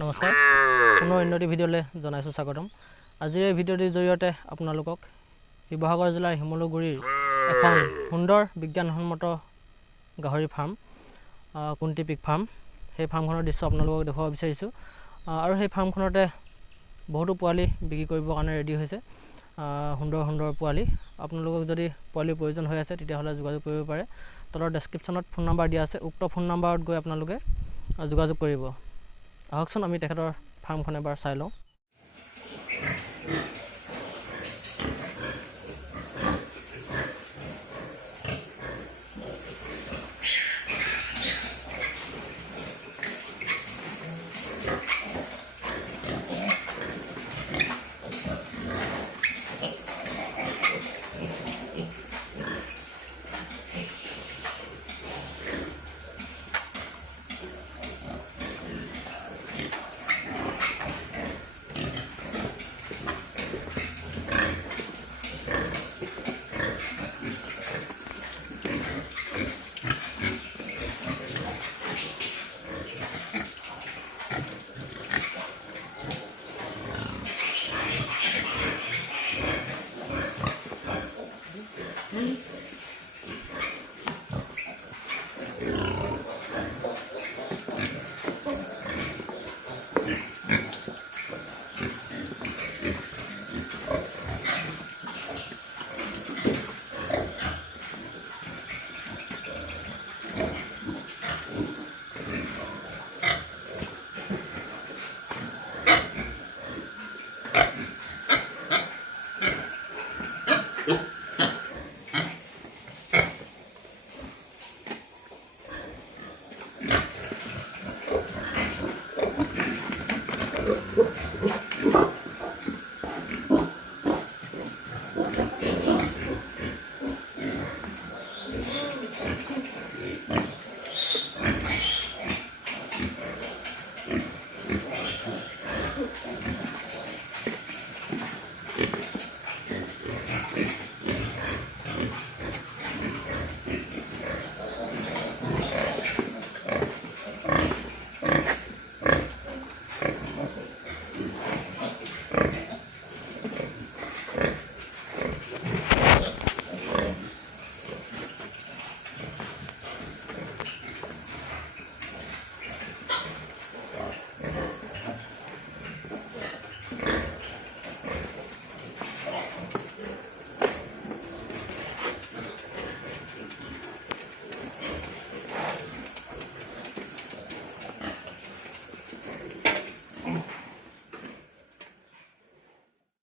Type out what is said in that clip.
নমস্কাৰ পুনৰ অন্যটি ভিডিঅ'লৈ জনাইছোঁ স্বাগতম। আজিৰ এই ভিডিঅ'টিৰ জৰিয়তে আপোনালোকক শিৱসাগৰ জিলাৰ শিমলুগুৰিৰ এখন সুন্দৰ বিজ্ঞানসন্মত গাহৰি ফাৰ্ম কুন্তি পিগ ফাৰ্ম সেই ফাৰ্মখনৰ দৃশ্য আপোনালোকক দেখুৱাব বিচাৰিছোঁ। আৰু সেই ফাৰ্মখনতে বহুতো পোৱালি বিক্ৰী কৰিবৰ কাৰণে ৰেডি হৈছে। সুন্দৰ সুন্দৰ পোৱালি। আপোনালোকক যদি পোৱালিৰ প্ৰয়োজন হৈ আছে তেতিয়াহ'লে যোগাযোগ কৰিব পাৰে। তলৰ ডেছক্ৰিপশ্যনত ফোন নম্বৰ দিয়া আছে, উক্ত ফোন নম্বৰত গৈ আপোনালোকে যোগাযোগ কৰিব। আহকচোন আমি তেখেতৰ ফাৰ্মখন এবাৰ চাই লওঁ।